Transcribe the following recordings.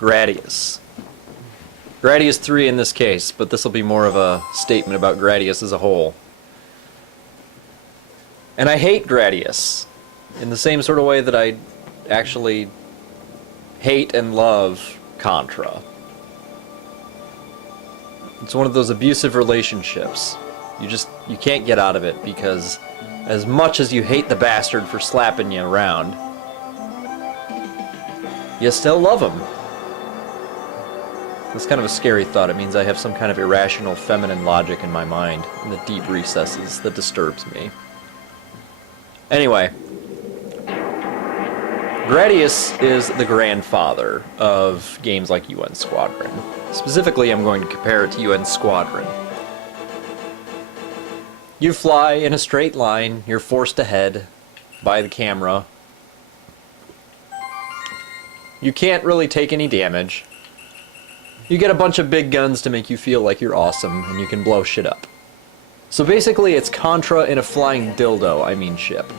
Gradius. Gradius III in this case, but this will be more of a statement about Gradius as a whole. And I hate Gradius in the same sort of way that I actually hate and love Contra. It's one of those abusive relationships. You can't get out of it because as much as you hate the bastard for slapping you around, you still love him. That's kind of a scary thought. It means I have some kind of irrational feminine logic in my mind, in the deep recesses, that disturbs me. Anyway, Gradius is the grandfather of games like UN Squadron. Specifically, I'm going to compare it to UN Squadron. You fly in a straight line, you're forced ahead by the camera. You can't really take any damage. You get a bunch of big guns to make you feel like you're awesome, and you can blow shit up. So basically, it's Contra in a flying dildo, I mean ship.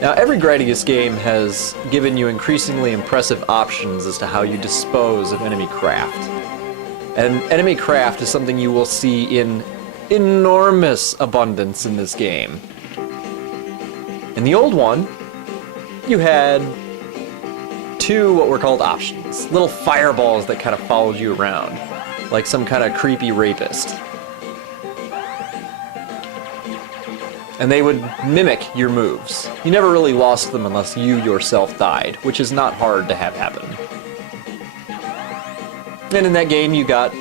Now, every Gradius game has given you increasingly impressive options as to how you dispose of enemy craft. And enemy craft is something you will see in enormous abundance in this game. In the old one, you had two what were called options. Little fireballs that kind of followed you around, like some kind of creepy rapist. And they would mimic your moves. You never really lost them unless you yourself died, which is not hard to have happen. And in that game you got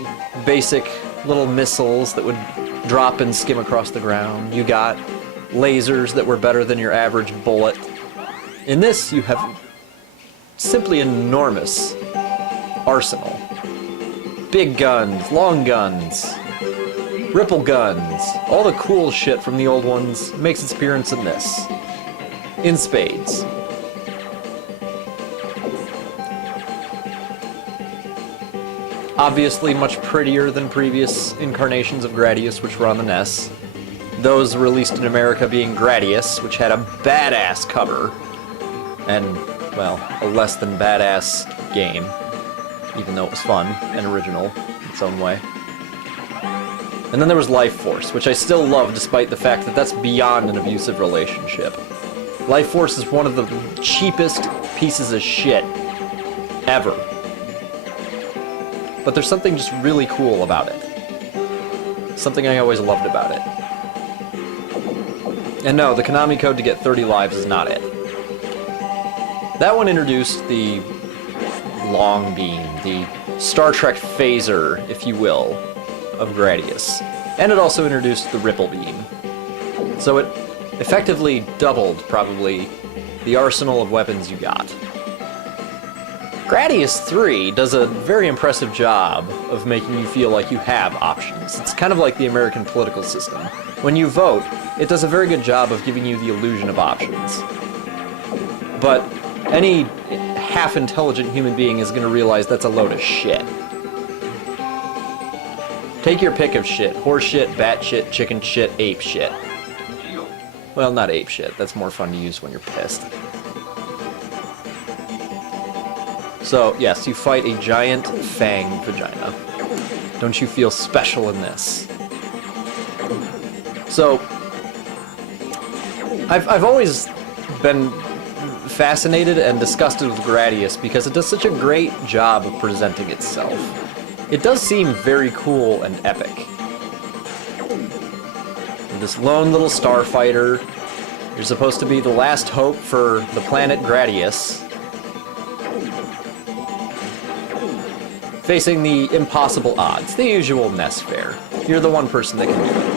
basic little missiles that would drop and skim across the ground. You got lasers that were better than your average bullet. In this you have simply an enormous arsenal. Big guns, long guns, ripple guns, all the cool shit from the old ones makes its appearance in this. In spades. Obviously much prettier than previous incarnations of Gradius, which were on the NES. Those released in America being Gradius, which had a badass cover, and, well, a less than badass game, even though it was fun and original in its own way. And then there was Life Force, which I still love despite the fact that that's beyond an abusive relationship. Life Force is one of the cheapest pieces of shit ever. But there's something just really cool about it. Something I always loved about it. And no, the Konami code to get 30 lives is not it. That one introduced the long beam, the Star Trek phaser, if you will, of Gradius. And it also introduced the ripple beam. So it effectively doubled, probably, the arsenal of weapons you got. Gradius III does a very impressive job of making you feel like you have options. It's kind of like the American political system. When you vote, it does a very good job of giving you the illusion of options. But any half-intelligent human being is going to realize that's a load of shit. Take your pick of shit. Horse shit, bat shit, chicken shit, ape shit. Well, not ape shit. That's more fun to use when you're pissed. So, yes, you fight a giant fang vagina. Don't you feel special in this? So, I've always been fascinated and disgusted with Gradius because it does such a great job of presenting itself. It does seem very cool and epic. This lone little starfighter, you're supposed to be the last hope for the planet Gradius, facing the impossible odds, the usual NES fare. You're the one person that can do it.